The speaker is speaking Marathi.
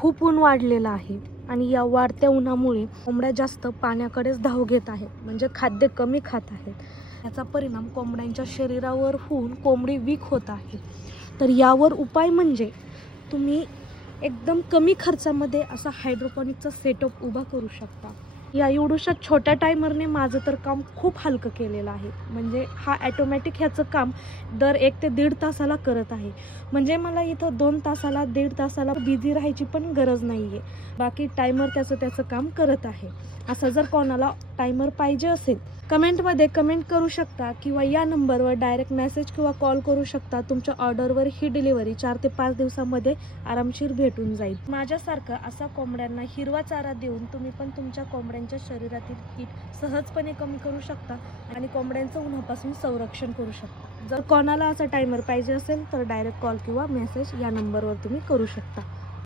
खूप ऊन वाढलेलं आहे आणि या वाढत्या उन्हामुळे कोंबड्या जास्त पाण्याकडेच धाव घेत आहेत, म्हणजे खाद्य कमी खात आहेत। याचा परिणाम कोंबड्यांच्या शरीरावर होऊन कोंबडी वीक होत आहे। तर यावर उपाय म्हणजे तुम्ही एकदम कमी खर्चामध्ये असा हायड्रोपोनिकचा सेटअप उभा करू शकता। या एवढ्याशा छोट्या टायमरने माझं तर काम खूप हलकं केलेलं आहे। म्हणजे हा ॲटोमॅटिक ह्याचं काम दर 1 ते 1.5 तासाला करत आहे। म्हणजे मला इथं 2 तासाला 1.5 तासाला बिझी राहायची पण गरज नाही आहे। बाकी टायमर त्याचं काम करत आहे। असं जर कोणाला टायमर पाहिजे असेल, कमेंटमध्ये कमेंट करू शकता किंवा या नंबरवर डायरेक्ट मेसेज किंवा कॉल करू शकता। तुमच्या ऑर्डरवर ही डिलिव्हरी 4 ते 5 दिवसामध्ये आरामशीर भेटून जाईल। माझ्यासारखा असा कोंबड्यांना हिरवा चारा देऊन तुम्ही पण तुमच्या कोंबड्यांच्या शरीरातील हीट सहजपणे कमी करू शकता आणि कोंबड्यांचं उन्हापासून संरक्षण करू शकता। जर कोणाला असा टायमर पाहिजे असेल तर डायरेक्ट कॉल किंवा मेसेज या नंबरवर तुम्ही करू शकता।